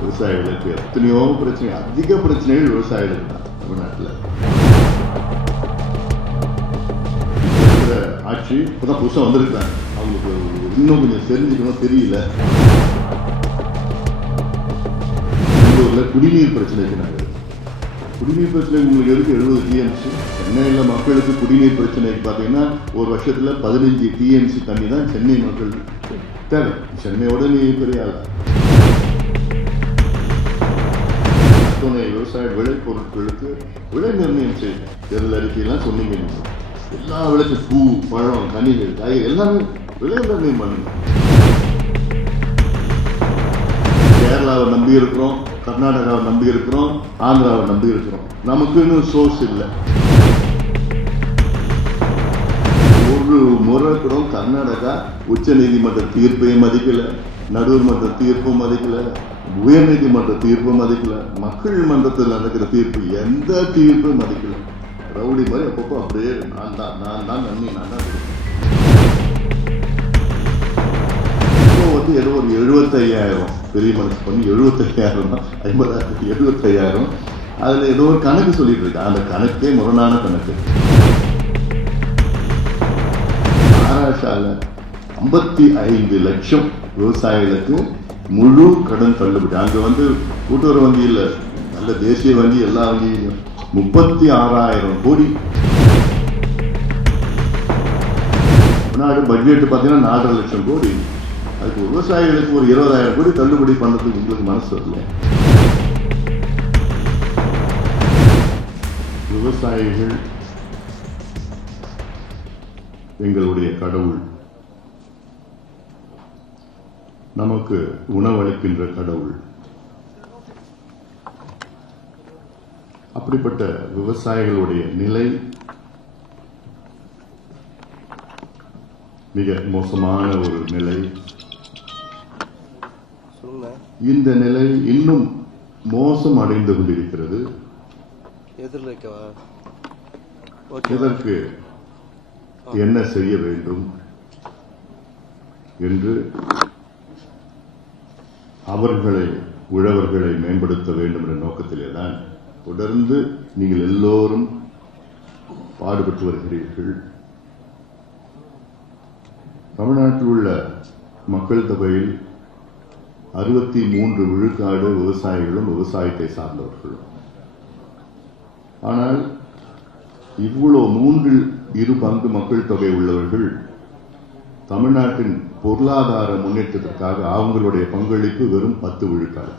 விவசாயிகளுக்கு எத்தனையோ பிரச்சனை, அதிக பிரச்சனைகள் விவசாயிகளுக்கு தான் தமிழ்நாட்டில். ஆட்சி இப்பதான் புதுசாக வந்திருக்காங்க, அவங்களுக்கு இன்னும் கொஞ்சம் தெரிஞ்சுக்கணும், தெரியல. பெங்களூரில் குடிநீர் பிரச்சனைக்கு நாங்கள் குடிநீர் பிரச்சனை உங்களுக்கு எதுக்கு 70 டிஎம்சி? சென்னையில் மக்களுக்கு குடிநீர் பிரச்சனைக்கு பார்த்தீங்கன்னா ஒரு வருஷத்துல 15 டிஎம்சி தண்ணி தான் சென்னை மக்கள் தேவை. சென்னையோட நீ பெரிய ஆள். துணை விவசாய விளைபொருட்களுக்கு விலை நிர்ணயம் செய்யும். தேர்தல் அறிக்கையெல்லாம் சொன்னீங்க, எல்லா விளைச்சு பூ, பழம், கனிகள், காய்கறி எல்லாமே விலை நிர்ணயம் பண்ணுங்க. கேரளாவை நம்பி இருக்கிறோம், கர்நாடகாவை நம்பி இருக்கிறோம், ஆந்திராவை நம்பி இருக்கிறோம். நமக்கு இன்னும் சோர்ஸ் இல்லை. ஒரு முறை கூட கர்நாடகா உச்ச நீதிமன்ற தீர்ப்பையும் மதிக்கல, நடுவர் மன்ற தீர்ப்பும் மதிக்கல, உயர் நீதிமன்ற தீர்ப்பும் மதிக்கல, மக்கள் மன்றத்தில் நடக்கிற தீர்ப்பு எந்த தீர்ப்பும் மதிக்கல. ரவுடி மாதிரி அப்பப்போ அப்படியே நான் தான் நன்மை நான் தான் கொடுப்பேன். இப்போ ஏதோ ஒரு 75,000 பெரிய மனசு பண்ணி 75,000 50,000 75,000 அதுல ஏதோ ஒரு கணக்கு சொல்லிட்டு இருக்கு. அந்த கணக்கே முரணான கணக்கு. மகாராஷ்டிரால 55 லட்சம் விவசாயிகளுக்கு முழு கடன் தள்ளுபடி. அங்க கூட்டுறவு வங்கி இல்ல, நல்ல தேசிய வங்கி, எல்லா வங்கியும் 36,000 கோடி. நாடு பட்ஜெட் பாத்தீங்கன்னா 4.5 லட்சம் கோடி. அதுக்கு விவசாயிகளுக்கு ஒரு 20,000 கோடி தள்ளுபடி பண்றதுக்கு உங்களுக்கு மனசு வரல. விவசாயிகள் எங்களுடைய கடவுள், நமக்கு உணவளிக்கின்ற கடவுள். அப்படிப்பட்ட விவசாயிகளுடைய நிலை மிக மோசமான ஒரு நிலை. இந்த நிலை இன்னும் மோசம் அடைந்து கொண்டிருக்கிறது. இதற்கு என்ன செய்ய வேண்டும் என்று உழவர்களை மேம்படுத்த வேண்டும் என்ற நோக்கத்திலேதான் தொடர்ந்து நீங்கள் எல்லோரும் பாடுபட்டு வருகிறீர்கள். தமிழ்நாட்டில் உள்ள மக்கள் தொகையில் 63 விழுக்காடு விவசாயிகளும் விவசாயத்தை சார்ந்தவர்களும். ஆனால் இவ்வளவு 3 பங்கு மக்கள் தொகை உள்ளவர்கள் தமிழ்நாட்டின் பொருளாதார முன்னேற்றத்திற்காக அவங்களுடைய பங்களிப்பு வெறும் 10 விழுக்காடு.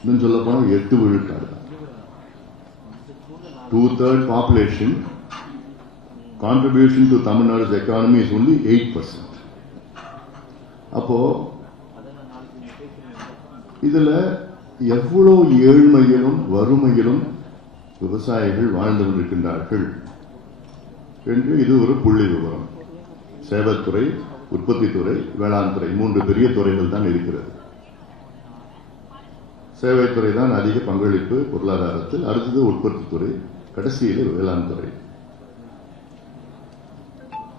இன்னும் சொல்ல போனால் 8 விழுக்காடு தான். 2/3 population contribution to Tamil Nadu's economy is only 8%. அப்போ இதுல எவ்வளவு ஏழ்மையிலும் வறுமையிலும் விவசாயிகள் வாழ்ந்து கொண்டிருக்கின்றார்கள் என்று இது ஒரு புள்ளி விவரம். சேவைத்துறை, உற்பத்தித்துறை, வேளாண் துறை 3 பெரிய துறைகள் தான் இருக்கிறது. சேவைத்துறை தான் அதிக பங்களிப்பு பொருளாதாரத்தில், அடுத்தது உற்பத்தித்துறை, கடைசியில் வேளாண் துறை.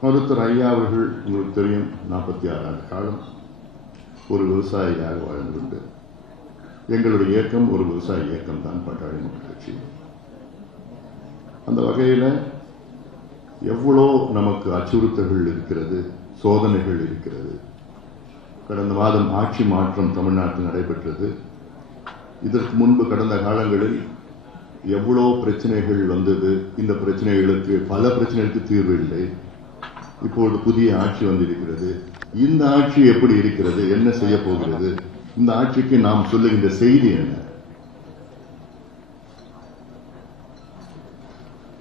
மருத்துவர் ஐயா அவர்கள் உங்களுக்கு தெரியும், 46 ஆண்டு காலம் ஒரு விவசாயியாக வாழ்ந்துள்ளது. எங்களுடைய இயக்கம் ஒரு விவசாய இயக்கம் தான், பாட்டாளி மக்கள் கட்சி. அந்த வகையில் எவ்வளோ நமக்கு அச்சுறுத்தல்கள் இருக்கிறது, சோதனைகள் இருக்கிறது. கடந்த மாதம் ஆட்சி மாற்றம் தமிழ்நாட்டில் நடைபெற்றது. இதற்கு முன்பு கடந்த காலங்களில் எவ்வளோ பிரச்சனைகள் வந்தது. இந்த பிரச்சனைகளுக்கு பல பிரச்சனைகளுக்கு தீர்வு இல்லை. இப்போது புதிய ஆட்சி வந்திருக்கிறது. இந்த ஆட்சி எப்படி இருக்கிறது, என்ன செய்ய போகிறது, இந்த ஆட்சிக்கு நாம் சொல்லுகின்ற செய்தி என்ன?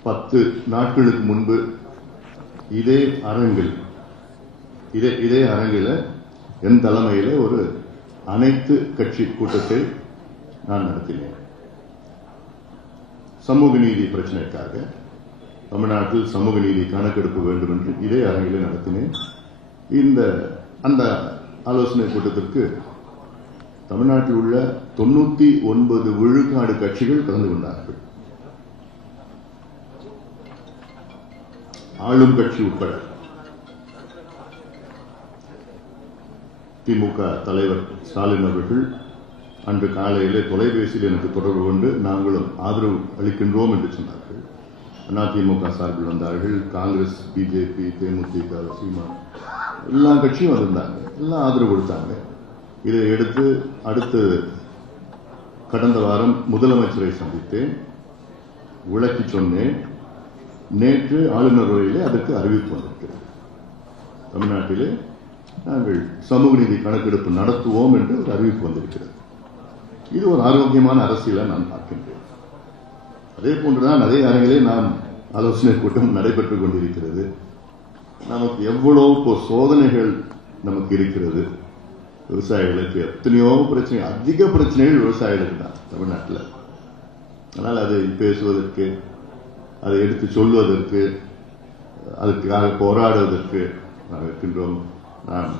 10 நாட்களுக்கு முன்பு இதே அரங்கில் என் தலைமையில் ஒரு அனைத்து கட்சி கூட்டத்தை நான் நடத்தினேன். சமூக நீதி பிரச்சனைக்காக தமிழ்நாட்டில் சமூக நீதி கணக்கெடுப்பு வேண்டும் என்று இதே அரங்கில் நடத்தினேன். அந்த ஆலோசனை கூட்டத்திற்கு தமிழ்நாட்டில் உள்ள 99 விழுக்காடு கட்சிகள் கலந்து கொண்டார்கள். ஆளும் கட்சி உட்பட. திமுக தலைவர் ஸ்டாலின் அவர்கள் அன்று காலையிலே தொலைபேசியில் எனக்கு தொடர்பு கொண்டு நாங்களும் ஆதரவு அளிக்கின்றோம் என்று சொன்னார்கள். அதிமுக சார்பில் வந்தார்கள், காங்கிரஸ், பிஜேபி, தேமுதிக, சீமான் எல்லா கட்சியும் வந்திருந்தாங்க, எல்லாம் ஆதரவு கொடுத்தாங்க. இதை எடுத்து அடுத்து கடந்த வாரம் முதலமைச்சரை சந்தித்தேன், விளக்கி சொன்னேன். நேற்று ஆளுநர் உரையிலே அதற்கு அறிவிப்பு வந்திருக்கிறது. தமிழ்நாட்டிலே நாங்கள் சமூக நீதி கணக்கெடுப்பு நடத்துவோம் என்று ஒரு அறிவிப்பு வந்திருக்கிறது. இது ஒரு ஆரோக்கியமான அரசியலை நான் பார்க்கின்றேன். அதே போன்றுதான் அதே அரங்கிலே நாம் ஆலோசனை கூட்டம் நடைபெற்றுக் கொண்டிருக்கிறது. நமக்கு எவ்வளவு சோதனைகள் நமக்கு இருக்கிறது. விவசாயிகளுக்கு எத்தனையோ பிரச்சனை, அதிக பிரச்சனைகள் விவசாயிகளுக்கு தான் தமிழ்நாட்டில். ஆனால் அதை பேசுவதற்கு, அதை எடுத்து சொல்வதற்கு, அதுக்காக போராடுவதற்கு நாம் இருக்கின்றோம். நான்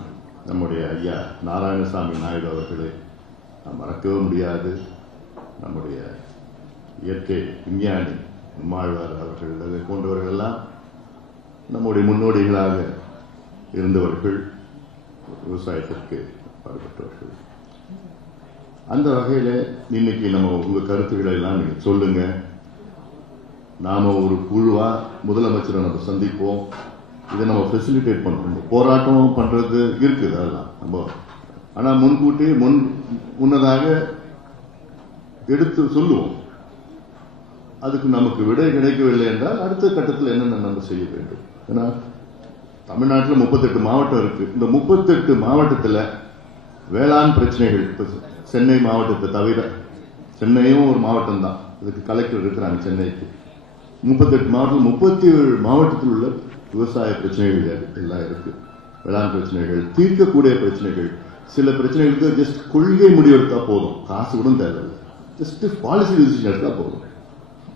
நம்முடைய ஐயா நாராயணசாமி நாயுடு அவர்களை நாம் மறக்கவே முடியாது. நம்முடைய இயற்கை விஞ்ஞானி நம்மாழ்வார் அவர்கள், அதை போன்றவர்கள் எல்லாம் நம்முடைய முன்னோடிகளாக இருந்தவர்கள், விவசாயத்திற்கு பாடுபட்டவர்கள். அந்த வகையில் இன்னைக்கு நம்ம உங்க கருத்துக்களை எல்லாம் நீங்க சொல்லுங்க. நாம ஒரு குழுவா முதலமைச்சரை நம்ம சந்திப்போம். இதை நம்ம ஃபெசிலிட்டேட் பண்ணணும். போராட்டம் பண்றது இருக்குது, அதெல்லாம் நம்ம ஆனா முன்கூட்டி முன்னதாக எடுத்து சொல்லுவோம். அதுக்கு நமக்கு விடை கிடைக்கவில்லை என்றால் அடுத்த கட்டத்தில் என்னென்ன நம்ம செய்ய வேண்டும். ஏன்னா தமிழ்நாட்டில் 38 மாவட்டம் இருக்கு. இந்த 38 மாவட்டத்தில் வேளாண் பிரச்சனைகள், சென்னை மாவட்டத்தை தவிர, சென்னையும் ஒரு மாவட்டம் தான், இதுக்கு கலெக்டர் இருக்கிறாங்க சென்னைக்கு. 38 மாவட்டம், 37 மாவட்டத்தில் உள்ள விவசாய பிரச்சனைகள் எல்லாம் இருக்கு. வேளாண் பிரச்சனைகள், தீர்க்கக்கூடிய பிரச்சனைகள், சில பிரச்சனைகளுக்கு ஜஸ்ட் கொள்கை முடிவெடுத்தா போதும், காசு கூட தேவையில்லை, ஜஸ்ட் பாலிசி டிசிஷன் எடுத்தா போதும்.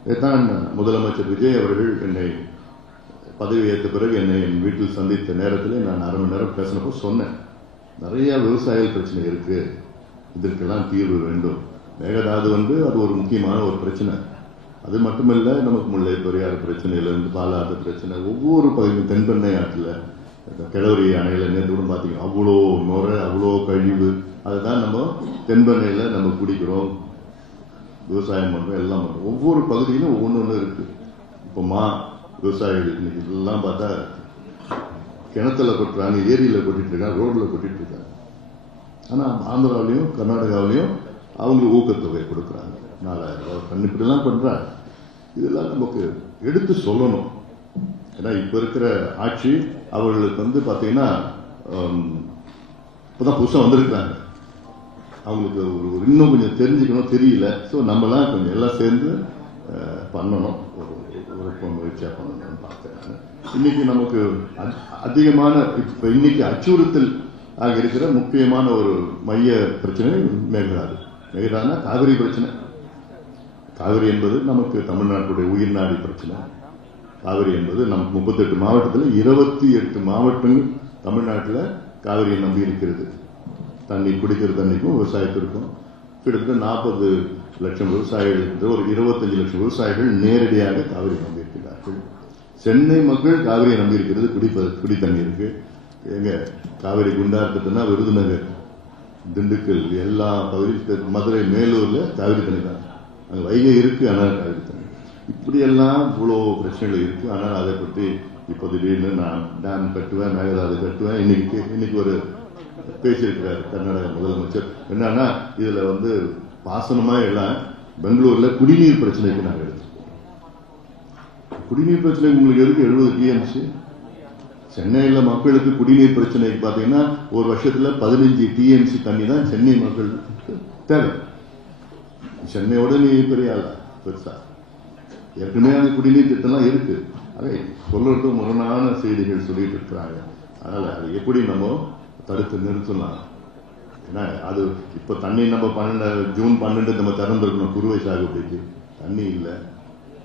இதைத்தான் முதலமைச்சர் விஜய் அவர்கள் என்னை பதவி ஏற்ற பிறகு என்னை என் வீட்டில் சந்தித்த நேரத்தில் நான் அரை மணி நேரம் பேசினப்போ சொன்னேன், நிறைய விவசாய பிரச்சனை இருக்கு, இதற்கெல்லாம் தீர்வு வேண்டும். மேகதாது அது ஒரு முக்கியமான ஒரு பிரச்சனை. அது மட்டுமல்ல, நமக்கு முல்லை பெரியார் பிரச்சனையிலிருந்து பாலாறு பிரச்சனை, ஒவ்வொரு பகுதியும் தென்பெண்ணை ஆற்றில் கிழவரி அணையில நேற்று கூட பார்த்தீங்கன்னா அவ்வளோ நுரை, அவ்வளோ கழிவு. அதுதான் நம்ம தென்பெண்ணையில நம்ம குடிக்கிறோம், விவசாயம் பண்றோம், எல்லாம் பண்றோம். ஒவ்வொரு பகுதியிலும் ஒவ்வொன்று இருக்கு. இப்போ விவசாயிகள் இன்னைக்கு இதெல்லாம் பார்த்தா கிணத்துல கொட்டுறாங்க, ஏரியில கொட்டிட்டு இருக்காங்க, ரோட்ல கொட்டிட்டு இருக்காங்க. ஆனா ஆந்திராவிலையும் கர்நாடகாவிலையும் அவங்களுக்கு ஊக்கத்தொகை கொடுக்குறாங்க, 4000 ரூபாய். இப்படிலாம் பண்றாங்க. இதெல்லாம் நமக்கு எடுத்து சொல்லணும். ஏன்னா இப்ப இருக்கிற ஆட்சி அவர்களுக்கு பாத்தீங்கன்னா இப்பதான் புதுசா வந்திருக்கிறாங்க. அவங்களுக்கு இன்னும் கொஞ்சம் தெரிஞ்சுக்கணும், தெரியல. ஸோ நம்மலாம் கொஞ்சம் எல்லாம் சேர்ந்து பண்ணணும், ஒரு முயற்சியா பண்ணணும்னு பார்த்தேன். இன்னைக்கு நமக்கு அதிகமான இப்ப இன்னைக்கு அச்சுறுத்தல் ஆக இருக்கிற முக்கியமான ஒரு மைய பிரச்சனை மேகதாது. மேகதாதுனா காவிரி பிரச்சனை. காவிரி என்பது நமக்கு தமிழ்நாட்டுடைய உயிர்நாடி பிரச்சனை. காவிரி என்பது நமக்கு 38 மாவட்டத்தில் 28 மாவட்டங்கள் தமிழ்நாட்டில் காவிரியை நம்பி இருக்கிறது. தண்ணி, குடிக்கிற தண்ணிக்கும் விவசாயத்திற்கும் கிட்டத்தட்ட 40 லட்சம் விவசாயிகள், ஒரு 25 லட்சம் விவசாயிகள் நேரடியாக காவிரி நம்பியிருக்கிறார்கள். சென்னை மக்கள் காவிரியை நம்பியிருக்கிறது, குடி தண்ணீருக்கு. எங்க காவிரி குண்டார்த்தனா விருதுநகர், திண்டுக்கல், எல்லா பகுதியும், மதுரை, மேலூர்ல காவிரி தண்ணி தான். அங்கே வைகை இருக்கு, ஆனால் காவிரி தண்ணி. இப்படியெல்லாம் இவ்வளோ பிரச்சனைகள் இருக்கு. ஆனால் அதை பற்றி இப்போ திடீர்னு நான் டேம் கட்டுவேன், மேகதாது கட்டுவேன். இன்னைக்கு ஒரு பேசியிருக்கிறார் கர்நாடக முதலமைச்சர். என்னன்னா இதுல பாசனமா எல்லாம் பெங்களூர்ல குடிநீர் பிரச்சனைக்கு நாங்கள் எடுத்துக்கோம். குடிநீர் பிரச்சனை உங்களுக்கு எதுக்கு 70 டிஎம்சி? சென்னையில் மக்களுக்கு குடிநீர் பிரச்சனைக்கு பாத்தீங்கன்னா ஒரு வருஷத்துல 15 டிஎம்சி தண்ணி தான் சென்னை மக்களுக்கு தேவை. சென்னையோட நீ பெரிய பெருசா ஏற்கனவே அந்த குடிநீர் திட்டம்லாம் இருக்கு. அதை சொல்றது முரணான செய்திகள் சொல்லிட்டு இருக்கிறாங்க. அதனால அது எப்படி நம்ம தடுத்து நிறுத்தலாம்? ஏன்னா அது இப்ப தண்ணி நம்ம ஜூன் 12 நம்ம திறந்திருக்கணும் குறுவை சாகுபடிக்கு, தண்ணி இல்லை.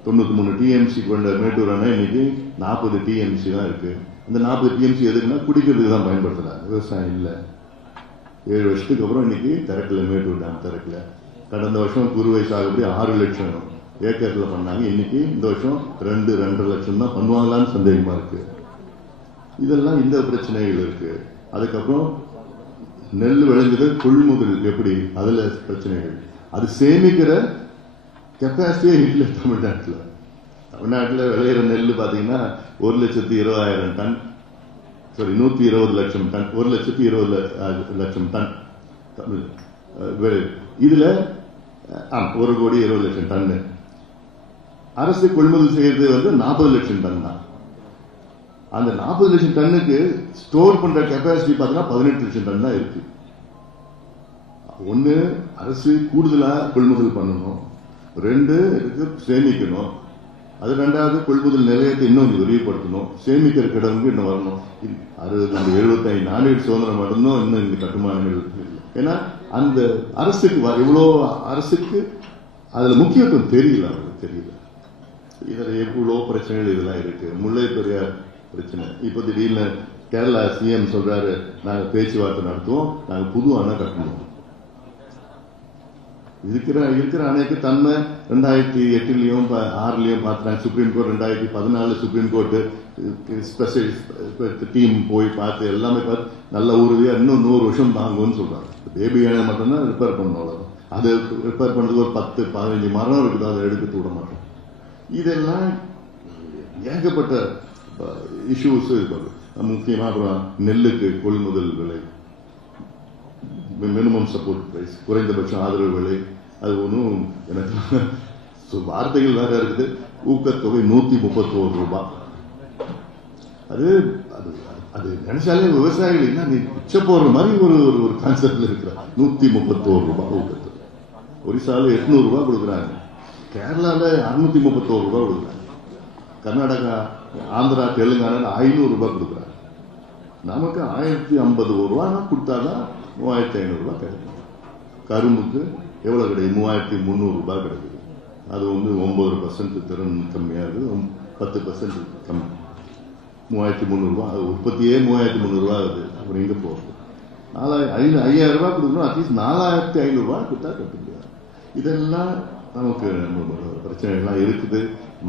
93 டிஎம்சி கொண்ட மேட்டூர் அணை இன்னைக்கு 40 டிஎம்சி தான் இருக்கு. அந்த 40 டிஎம்சி எதுக்குன்னா குடிக்கிறதுக்கு தான் பயன்படுத்துறாங்க, விவசாயம் இல்லை. 7 வருஷத்துக்கு அப்புறம் இன்னைக்கு திறக்கல, மேட்டூர் டேம் திறக்கல. கடந்த வருஷம் குறுவை சாகுபடி 6 லட்சம் ஏக்கர்ல பண்ணாங்க. இன்னைக்கு இந்த வருஷம் 2-2.5 லட்சம் தான் பண்ணுவாங்களான்னு சந்தேகமா இருக்கு. இதெல்லாம் இந்த பிரச்சனைகள் இருக்கு. அதுக்கப்புறம் நெல் விளைஞ்சது கொள்முதல் எப்படி, அதுல பிரச்சனைகள். அது சேமிக்கிற கெப்பாசிட்டியே இல்லை தமிழ்நாட்டில். தமிழ்நாட்டில் விளையிற நெல் பாத்தீங்கன்னா 1,20,000 டன், சாரி 120 லட்சம் டன், 1,20,00,000 டன் இதுல 1,20,00,000 டன். அரசு கொள்முதல் செய்யறது 40 லட்சம் டன் தான். அந்த 40 லட்சம் டன்னுக்கு ஸ்டோர் பண்ற கெப்பாசிட்டி பாத்தீங்கன்னா 18 லட்சம் டன் தான் இருக்கு. ஒன்னு அரசு கூடுதலா கொள்முதல் பண்ணணும், 2 சேமிக்கணும், அது 2வது கொள்முதல் நிலையத்தை இன்னும் விரிவுபடுத்தணும், சேமிக்கிற கிடங்கு இன்னும் வரணும். 75 ஆண்டுகள் சுதந்திரம் மட்டும்தான் இன்னும் இந்த கட்டுமானங்கள். ஏன்னா அந்த அரசுக்கு இவ்வளோ அரசுக்கு அதுல முக்கியத்துவம் தெரியல, அவங்களுக்கு தெரியல. இதுல எவ்வளோ பிரச்சனைகள் இதெல்லாம் இருக்கு. முல்லை பெரியார் பிரச்சனை இப்ப திடீர்னு கேரளா சிஎம் சொல்றாரு, நாங்க பேச்சுவார்த்தை நடத்துவோம், நாங்க புது அணை கட்டணும். இருக்கிற அணைக்கு தன்மை 2008லயும் 2006லயும் பார்த்தாங்க. Supreme court 2014 supreme court special team போய் பார்த்து எல்லாமே பார்த்து நல்ல உறுதியா இன்னும் 100 வருஷம் தாங்கும்னு சொல்றாங்க. பேபி அணை மட்டும்தான் ரிப்பேர் பண்ணணும். அது ரிப்பேர் பண்றதுக்கு ஒரு 10-15 மரம் இருக்குது, அதை எடுத்து விட மாட்டோம். இதெல்லாம் ஏகப்பட்ட இஷ்யூஸ் இருப்பாங்க. முக்கியமா அப்புறம் நெல்லுக்கு கொள்முதல் விலை, மினிமம் சப்போர்ட் பிரைஸ், குறைந்தபட்ச ஆதரவு விலை, அது ஒன்றும் எனக்கு வார்த்தைகள் வேற இருக்குது. ஊக்கத்தொகை 131 ரூபாய். அது அது நினைச்சாலே விவசாயிகள் என்ன நீ பிச்சை போடுற மாதிரி ஒரு கான்செப்ட்ல இருக்கிற 131 ரூபாய் ஊக்கத்தொகை. ஒரிசால 800 ரூபாய் கொடுக்குறாங்க, கேரளால 631 ரூபாய் கொடுக்குறாங்க, கர்நாடகா, ஆந்திரா, தெலுங்கானா 500 ரூபாய் கொடுக்குறாங்க. நமக்கு 1050 ரூபாய் கொடுத்தாதான் 3500 ரூபாய் கிடைக்கும். கரும்புக்கு எவ்வளவு கிடைக்கும்? 3300 ரூபாய் கிடைக்குது. அது 9% திறன் கம்மியா இருக்குது, 10% கம்மி. 3300 ரூபாய் உற்பத்தியே 3300 ரூபாய் ஆகுது. அப்புறம் எங்க போகுது? 5000 ரூபாய் கொடுக்கணும், அட்லீஸ்ட் 4500 ரூபாய் கொடுத்தா கட்ட முடியாது. இதெல்லாம் நமக்கு பிரச்சனைகள்லாம் இருக்குது.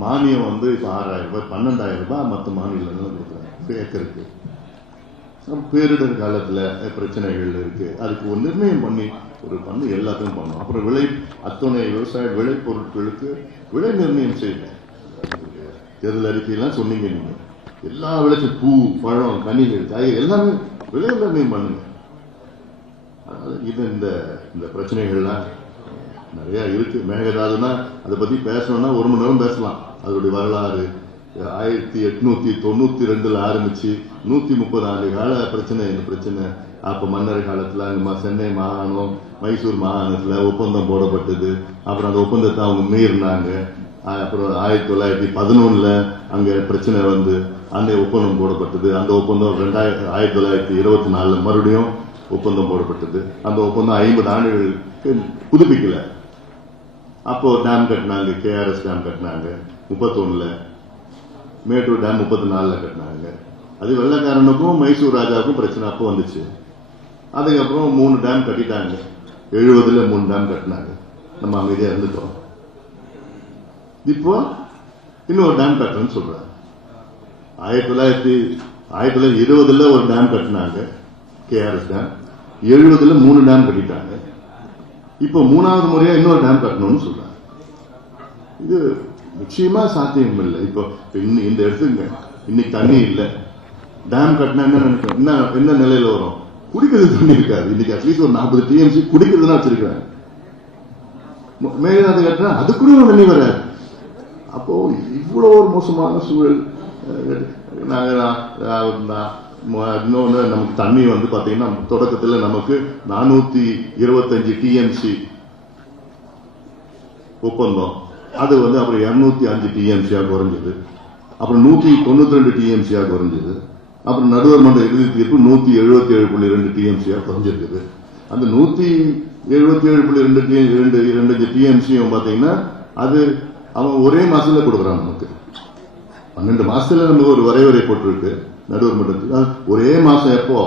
மானியம் இப்ப 6000 ரூபாய் 12000 ரூபாய் மற்ற மாநிலங்களும் கொடுக்குறாங்க ஏக்கருக்கு. பேரிடர் காலத்துல பிரச்சனைகள் இருக்கு, அதுக்கு ஒரு நிர்ணயம் பண்ணி எல்லாத்தையும் பண்ணணும். அப்புறம் அத்தனை விவசாய விளை பொருட்களுக்கு விலை நிர்ணயம் செய்யணும். தேர்தல் அறிக்கையெல்லாம் சொன்னீங்க நீங்க, எல்லா விளைச்சல் பூ, பழம், கனிகள், காய்கறி எல்லாமே விலை நிர்ணயம் பண்ணுங்க. அதனால இந்த பிரச்சனைகள்லாம் நிறைய இருக்கு. மேகதாதுன்னா அதை பத்தி பேசணும்னா 1 மணி நேரம் பேசலாம். அதனுடைய வரலாறு 1892 ஆரம்பிச்சு 130 ஆண்டு கால பிரச்சனை. இந்த பிரச்சனை அப்ப மன்னர் காலத்துல சென்னை மாகாணம், மைசூர் மாகாணத்துல ஒப்பந்தம் போடப்பட்டது. அப்புறம் அந்த ஒப்பந்தத்தை அவங்க மீறினாங்க. அப்புறம் 1911 அங்க பிரச்சனை அன்னை ஒப்பந்தம் போடப்பட்டது. அந்த ஒப்பந்தம் 1924 மறுபடியும் ஒப்பந்தம் போடப்பட்டது. அந்த ஒப்பந்தம் 50 ஆண்டுகளுக்கு புதுப்பிக்கல. அப்போ டேம் கட்டினாங்க, கேஆர்எஸ் டேம் கட்டினாங்க 31, மேட்டூர் டேம் 34 கட்டினாங்க. அது வெள்ளக்காரனுக்கும் மைசூர் ராஜாவுக்கும் பிரச்சனை அப்போ வந்துச்சு. அதுக்கப்புறம் 3 டேம் கட்டிட்டாங்க. 70 3 டேம் கட்டினாங்க. நம்ம அமைதியா இருந்துட்டோம். இப்போ இன்னொரு டேம் கட்டுறேன்னு சொல்றாங்க. 1920 ஒரு டேம் கட்டினாங்க, கேஆர்எஸ் டேம். 70 3 டேம் கட்டிட்டாங்க. இப்போ 3வது முறையா இன்னொரு டேம் கட்டணும்னு சொல்றாங்க. இது நிச்சயமா சாத்தியம் இல்லை. இப்போ இந்த இடத்துக்கு இன்னைக்கு தண்ணி இல்லை, டேம் கட்டினா என்ன நிலையில வரும்? குடிக்கிறது தண்ணி இருக்காது. இன்னைக்கு அட்லீஸ்ட் ஒரு 40 டிஎம்சி குடிக்கிறதுனா வச்சிருக்காங்க. மேகதாது கட்டினா அதுக்குள்ள தண்ணி வராது. அப்போ இவ்வளவு ஒரு மோசமான சூழல். இன்னொன்னு நமக்கு தண்ணி பாத்தீங்கன்னா தொடக்கத்தில் நமக்கு 425 டிஎம்சி ஒப்பந்தம். அது அப்புறம் 205 டிஎம்சியா குறைஞ்சது. அப்புறம் 192 டிஎம்சியா குறைஞ்சது. அப்புறம் நடுவர் மன்ற இறுதி தீர்ப்பு 177.2 டிஎம்சியா குறைஞ்சிருக்குது. அந்த 177.2 டிஎம்சியும் பாத்தீங்கன்னா அது அவன் ஒரே மாசத்துல கொடுக்குறான். நமக்கு 12 மாசத்துல நமக்கு ஒரு வரைவரை போட்டிருக்கு நடுவர் மன்றத்துக்கு. ஒரே மாசம் எப்போ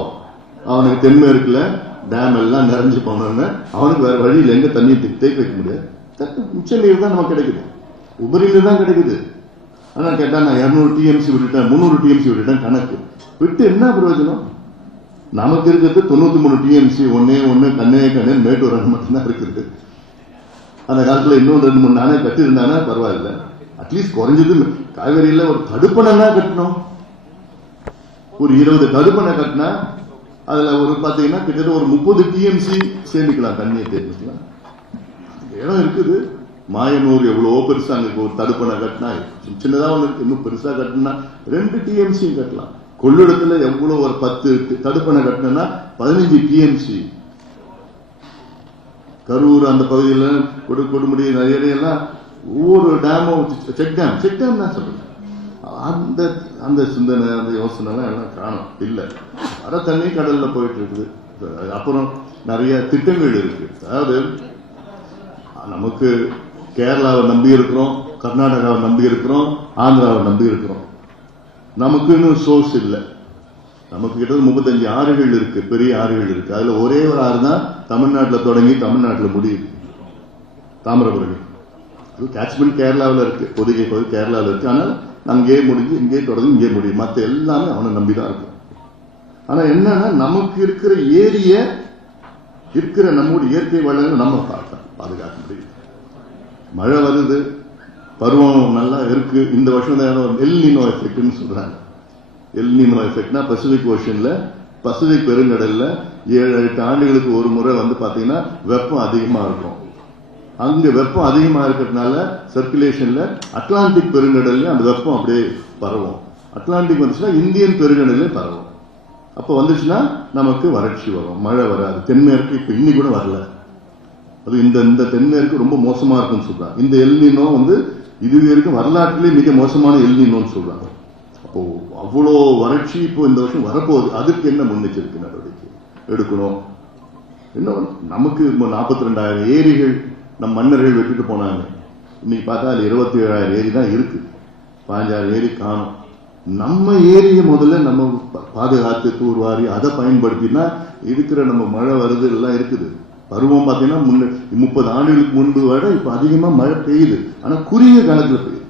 அவனுக்கு தென்மேற்குல டேம் எல்லாம் நிறைஞ்சு போனோன்னு அவனுக்கு வேற வழியில் எங்க தண்ணி தேக்கி வைக்க முடியாது. மிச்ச நீர் தான் நமக்கு கிடைக்குது, உபரி நீர் தான் கிடைக்குது. ஆனா கேட்டா நான் 200 டிஎம்சி விட்டுட்டேன், 300 டிஎம்சி விட்டுட்டேன், கணக்கு விட்டு என்ன பிரயோஜனம்? நமக்கு இருக்கிறது 93 டிஎம்சி, ஒன்னு கண்ணே மேட்டூர் அணை மட்டும்தான் இருக்குது. அந்த காலத்துல இன்னும் 2-3 நானே கட்டியிருந்தானா பரவாயில்ல. அட்லீஸ்ட் குறைஞ்சது காவேரியில ஒரு தடுப்பணை கட்டணும். ஒரு 20 தடுப்பணை கட்டினா அதுல ஒரு பாத்தீங்கன்னா கிட்டத்தட்ட ஒரு 30 டிஎம்சி சேமிக்கலாம், தண்ணியை தேர்ந்துக்கலாம். இடம் இருக்குது. மாயனூர் எவ்வளவோ பெருசா அங்க ஒரு தடுப்பணை கட்டினா சின்னதா ஒண்ணு இருக்கு. இன்னும் பெருசா கட்டினா 2 டிஎம்சி கட்டலாம். கொள்ளிடத்துல எவ்வளவு ஒரு 10 தடுப்பணை கட்டினா 15 டிஎம்சி. கரூர் அந்த பகுதியில் கொடுமுடி நிறைய எல்லாம் ஒவ்வொரு டேமும் செக் டேம் தான் சொல்றேன். அந்த சிந்தனை அந்த யோசனை எல்லாம் காணும் இல்லை. வர தண்ணி கடல்ல போயிட்டு இருக்குது. அப்புறம் நிறைய திட்டங்கள் இருக்கு. அதாவது நமக்கு கேரளாவை நம்பி இருக்கிறோம், கர்நாடகாவை நம்பி இருக்கிறோம், ஆந்திராவை நம்பி இருக்கிறோம். நமக்கு இன்னும் சோர்ஸ் இல்லை. நமக்கு கிட்ட 35 ஆறுகள் இருக்கு, பெரிய ஆறுகள் இருக்கு. அதுல ஒரே ஒரு ஆறு தான் தமிழ்நாட்டில் தொடங்கி தமிழ்நாட்டில் முடியுது, தாமிரபரணி. கேட்ச்மெண்ட் கேரளாவில் இருக்கு, பொதுகை பகுதி கேரளாவில் இருக்கு. ஆனால் அங்கே முடிஞ்சு இங்கே தொடங்கி இங்கே முடியும். மற்ற எல்லாமே அவனை நம்பிதான் இருக்கும். ஆனா என்னன்னா நமக்கு இருக்கிற ஏரிய இருக்கிற நம்முடைய இயற்கை வளங்களை நம்ம பாதுகாக்க முடியும். மழை வருது, பருவம் நல்லா இருக்கு. இந்த வருஷம் தான் எல் நீனோ எஃபெக்ட்னு சொல்றாங்க. எல் நீனோ எஃபெக்ட்னா பசிபிக் ஓஷன்ல, பசிபிக் பெருங்கடல்ல 7-8 ஆண்டுகளுக்கு ஒரு முறை பாத்தீங்கன்னா வெப்பம் அதிகமா இருக்கும். அங்க வெப்பம் அதிகமா இருக்கிறதுனால சர்க்குலேஷன்ல அட்லாண்டிக் பெருங்கடல்ல அந்த வெப்பம் அப்படியே பரவும். அட்லாண்டிக் வந்துச்சுன்னா இந்தியன் பெருங்கடல்ல பரவும். அப்ப வந்துச்சுன்னா நமக்கு வறட்சி வரும், மழை வராது. தென்மேற்கு இப்ப இன்னி கூட வரல. அது இந்த தென்மேற்கு ரொம்ப மோசமா இருக்குன்னு சொல்றாங்க. இந்த எல் நீனோ இதுவே இருக்கு வரலாற்றிலே மிக மோசமான எல் நீனோன்னு சொல்றாங்க. அப்போ அவ்வளோ வறட்சி இப்போ இந்த வருஷம் வரப்போகுது. அதுக்கு என்ன முன்னெச்சரிக்கை நடவடிக்கை எடுக்கணும்? இன்னும் நமக்கு 42,000 ஏரிகள் நம் மன்னர்கள் வெட்டிட்டு போனாங்க. இன்னைக்கு பார்த்தா அது 27,000 ஏரி தான் இருக்கு. 15,000 ஏரி காணும். நம்ம ஏரியை முதல்ல நம்ம பாதுகாத்து தூர்வாரி அதை பயன்படுத்தினா இருக்கிற நம்ம மழை வருது எல்லாம் இருக்குது. பருவம் பாத்தீங்கன்னா 30 ஆண்டுகளுக்கு முன்பு விட இப்ப அதிகமா மழை பெய்யுது. ஆனா குறுகிய காலத்துல பெய்யுது.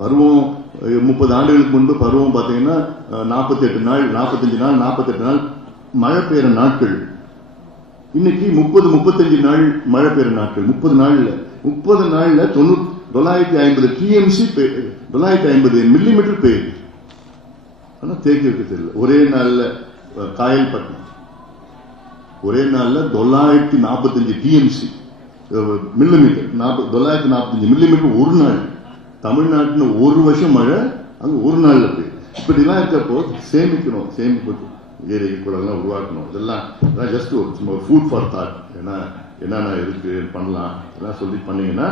பருவம் 30 ஆண்டுகளுக்கு முன்பு பருவம் பாத்தீங்கன்னா 48 நாள், 45 நாள், 48 நாள் மழை பெய்யற நாட்கள். இன்னைக்கு 30-35 நாள் மழை பெய்யற நாட்கள். 30 நாள்ல 950 டிஎம்சி 950 மில்லிமீட்டர் பெய்யுது. ஆனா தேக்கி வைக்க தெரியல. ஒரே நாள்ல காயல்பட்டினம் ஒரே நாள்ல 945 டிஎம்சி மில்லிமீட்டர், 945 மில்லிமீட்டர் ஒரு நாள். தமிழ்நாட்டில் ஒரு வருஷம் மழை அங்க ஒரு நாள்ல பெய்யுது. இப்படிலாம் இருக்கப்போ சேமிக்கணும், சேமிப்பு ஏரி குளம்லாம் உருவாக்கணும். இதெல்லாம் ஜஸ்ட் ஒரு ஃபுட் ஃபார் தாட். ஏன்னா என்னென்ன இருக்கு பண்ணலாம் எல்லாம் சொல்லி பண்ணீங்கன்னா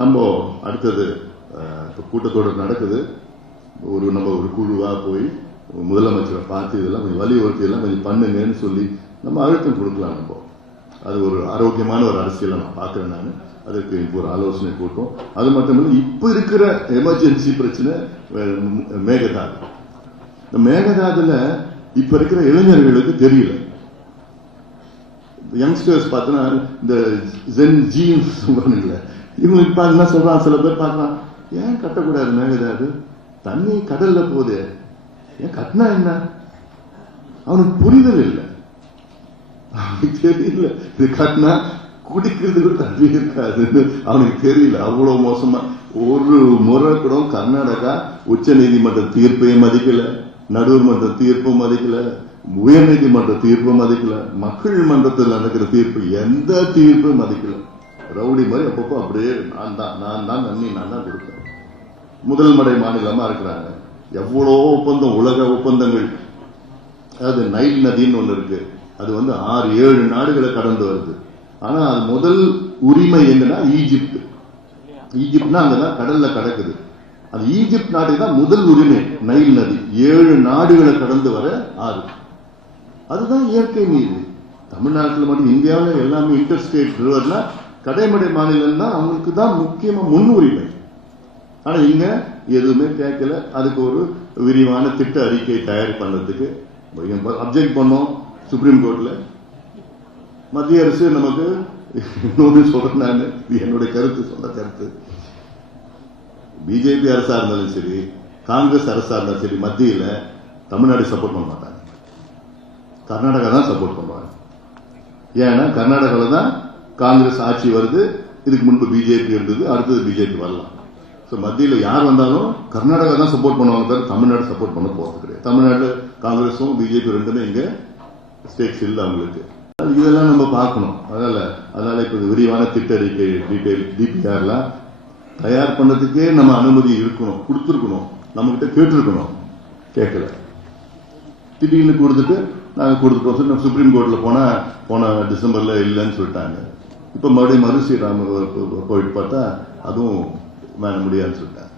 நம்ம அடுத்தது கூட்டத்தோடு நடக்குது. நம்ம ஒரு குழுவா போய் முதலமைச்சரை பார்த்து இதெல்லாம் கொஞ்சம் வலியுறுத்தி எல்லாம் கொஞ்சம் பண்ணுங்கன்னு சொல்லி நம்ம அழுத்தம் கொடுக்கலாம். நம்ம அது ஒரு ஆரோக்கியமான ஒரு அரசியலை நான் பார்க்கிறேன். நான் அதுக்கு இப்போ ஒரு ஆலோசனை கூட்டம். அது மட்டுமில்லை, இப்ப இருக்கிற எமர்ஜென்சி பிரச்சனை மேகதாது. இந்த மேகதாதுல இப்ப இருக்கிற இளைஞர்களுக்கு தெரியல. யங்ஸ்டர்ஸ் பார்த்தோன்னா இந்த ஜென் ஜீன்ஸ் சொல்றாங்க. இவங்களுக்கு என்ன சொல்றான், சில பேர் பார்க்கலாம், ஏன் கட்டக்கூடாது மேகதாது, தண்ணி கடல்ல போகுது, ஏன் கட்டினா என்ன? அவனுக்கு புரிதல் இல்லை, அவனுக்கு தெரியல. இது கட்டினா குடிக்கிறது கூட தண்ணி இருக்காதுன்னு அவனுக்கு தெரியல. அவ்வளவு மோசமா. ஒரு முறை கூட கர்நாடகா உச்ச நீதிமன்ற தீர்ப்பையும் மதிக்கல, நடுவர் மன்ற தீர்ப்பும் மதிக்கல, உயர் நீதிமன்ற தீர்ப்பும் மதிக்கல, மக்கள் மன்றத்தில் நடக்கிற தீர்ப்பு எந்த தீர்ப்பும் மதிக்கல. ரவுடி மாதிரி அப்பப்போ அப்படியே நான் தான் தண்ணி நான் தான் கொடுப்பேன். முதல் மடை மாநிலமா இருக்கிறாங்க. எவ்வளோ ஒப்பந்தம், உலக ஒப்பந்தங்கள். அதாவது நைல் நதின்னு ஒண்ணு இருக்கு. அது 6-7 நாடுகளை கடந்து வருது. ஆனா அது முதல் உரிமை எங்கன்னா ஈஜிப்ட். ஈஜிப்ட்னா அங்கதான் கடல்ல கடக்குது. அது ஈஜிப்ட் நாட்டுக்கு தான் முதல் உரிமை. நைல் நதி 7 நாடுகளை கடந்து வர ஆறு. அதுதான் இயற்கை நீர். தமிழ்நாட்டில் மட்டும், இந்தியாவில் எல்லாமே இன்டர் ஸ்டேட் ரிவர்னா கடைமடை மாநிலம் தான் அவங்களுக்கு தான் முக்கியமா முன்னுரிமை. ஆனா இங்க எதுவுமே கேட்கல. அதுக்கு ஒரு விரிவான திட்ட அறிக்கை தயார் பண்றதுக்கு அப்ஜெக்ட் பண்ணோம் சுப்ரீம் கோர்ட்ல. மத்திய அரசு நமக்கு இன்னொன்று சொல்றேன், நான் என்னுடைய கருத்து, சொன்ன கருத்து, பிஜேபி அரசா இருந்தாலும் சரி, காங்கிரஸ் அரசா இருந்தாலும் சரி, மத்தியில தமிழ்நாடு சப்போர்ட் பண்ண மாட்டாங்க. கர்நாடகா தான் சப்போர்ட் பண்ணுவாங்க. ஏன்னா கர்நாடகாவில் தான் காங்கிரஸ் ஆட்சி வருது. இதுக்கு முன்பு பிஜேபி இருந்தது, அடுத்தது பிஜேபி வரலாம். ஸோ மத்தியில் யார் வந்தாலும் கர்நாடகா தான் சப்போர்ட் பண்ணுவாங்க தவிர தமிழ்நாடு சப்போர்ட் பண்ண போறது கிடையாது. தமிழ்நாட்டில் காங்கிரஸும் பிஜேபி ரெண்டுமே இங்க ஸ்டேக்ஸ் இல்லை அவங்களுக்கு. இதெல்லாம் நம்ம பார்க்கணும். அதனால இப்ப விரிவான திட்ட அறிக்கை டீடைல் டிபிஆர்லாம் தயார் பண்ணதுக்கே நம்ம அனுமதி இருக்கணும், கொடுத்துருக்கணும், நம்ம கிட்ட கேட்டிருக்கணும். கேட்கல, திடீர்னு கொடுத்துட்டு நாங்க கொடுத்துட்டோம். சுப்ரீம் கோர்ட்ல போன டிசம்பர்ல இல்லைன்னு சொல்லிட்டாங்க. இப்ப மறுபடியும் மறுசீராம போயிட்டு பார்த்தா அதுவும் மேல முடியாதுன்னு சொல்லிட்டாங்க.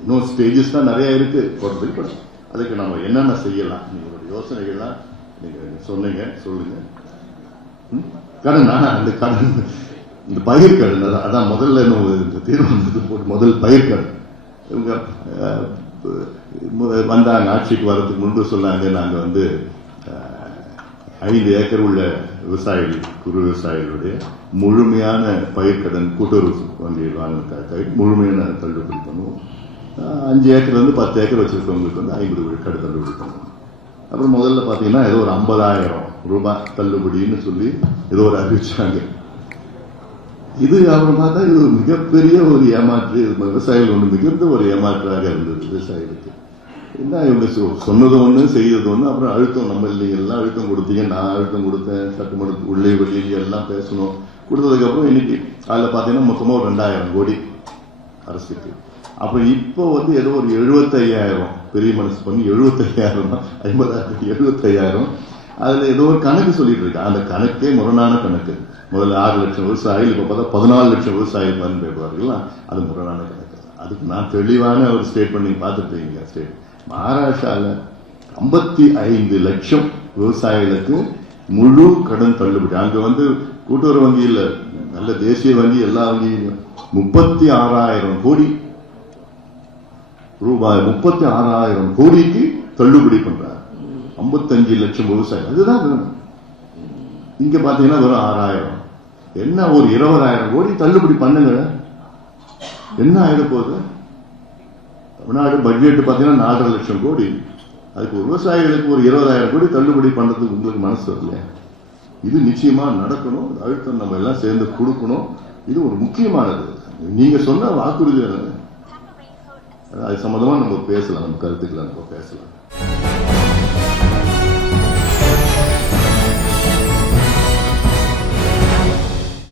இன்னும் ஸ்டேஜஸ் தான் நிறைய இருக்கு போறதுக்கு. அதுக்கு நம்ம என்னென்ன செய்யலாம், நீங்களோட யோசனைகள்லாம் நீங்க சொன்னீங்க, சொல்லுங்க. கடன் அந்த கடன், இந்த பயிர் கடன், அதான் முதல்ல இந்த தீர்மானத்தை போட்டு முதல் பயிர் கடன். இவங்க வந்தாங்க, ஆட்சிக்கு வர்றதுக்கு முன்பு சொன்னாங்க நாங்க 5 ஏக்கர் உள்ள விவசாயிகள், குறு விவசாயிகளுடைய முழுமையான பயிர்க்கடன் கூட்டுறவு வங்கியில் வாங்கினதுக்காக முழுமையான தள்ளுபடி பண்ணுவோம். 5 ஏக்கர்ல இருந்து 10 ஏக்கர் வச்சிருக்கவங்களுக்கு 50 விழுக்காடு தள்ளுபடி பண்ணுவோம். அப்புறம் முதல்ல பாத்தீங்கன்னா ஏதோ ஒரு 50,000 ரூபாய் தள்ளுபடின்னு சொல்லி ஏதோ ஒரு அறிவிச்சாங்க. இது அப்புறம் பார்த்தா இது மிகப்பெரிய ஒரு ஏமாற்று. விவசாயிகள் மிகுந்த ஒரு ஏமாற்றாக இருந்தது விவசாயிகளுக்கு. என்ன இவங்க சொன்னது ஒண்ணு செய்யறது ஒண்ணு. அப்புறம் அழுத்தம், நம்ம இல்லைங்கெல்லாம் அழுத்தம் கொடுத்தீங்க, நான் அழுத்தம் கொடுத்தேன், சட்டமன்றத்து உள்ளே வெளியே எல்லாம் பேசணும். கொடுத்ததுக்கு அப்புறம் இன்னைக்கு அதுல பாத்தீங்கன்னா மொத்தமா ஒரு 2,000 கோடி அரசுக்கு. அப்புறம் இப்போ ஏதோ ஒரு 75,000 பெரிய மனசு பண்ணி 75,000 50,000 75,000 அதுல ஏதோ ஒரு கணக்கு சொல்லிட்டு இருக்கு. அந்த கணக்கே முரணான கணக்கு. முதல்ல 6 லட்சம் விவசாயிகள், இப்ப பார்த்தா 14 லட்சம் விவசாயிகள் பயன்பெறுவார்கள். அது முரணான கணக்கு. அதுக்கு நான் தெளிவான ஒரு ஸ்டேட்மெண்ட் நீங்க பார்த்துருப்பீங்க. ஸ்டேட் மகாராஷ்டிரால 55 லட்சம் விவசாயிகளுக்கு முழு கடன் தள்ளுபடி. அங்க கூட்டுறவு வங்கி இல்ல, நல்ல தேசிய வங்கி, எல்லா வங்கியும் 36,000 கோடி ரூபாய், 36,000 கோடிக்கு தள்ளுபடி பண்றாங்க. 55 லட்சம் விவசாயி. அதுதான் வேணும். இங்க பாத்தீங்கன்னா வெறும் 6,000. என்ன ஒரு 20,000 கோடி தள்ளுபடி பண்ணுங்க, என்ன ஆயிட போகுது? தமிழ்நாடு பட்ஜெட் பாத்தீங்கன்னா 4.5 லட்சம் கோடி. அதுக்கு விவசாயிகளுக்கு ஒரு 20,000 கோடி தள்ளுபடி பண்றதுக்கு உங்களுக்கு மனசு வரலையா? இது நிச்சயமா நடக்கணும். அழுத்தம் நம்ம எல்லாம் சேர்ந்து கொடுக்கணும். இது ஒரு முக்கியமானது. நீங்க சொன்ன வாக்குறுதி அது சம்பந்தமா நம்ம பேசலாம், நம்ம கருத்துக்களை நம்ம பேசலாம்.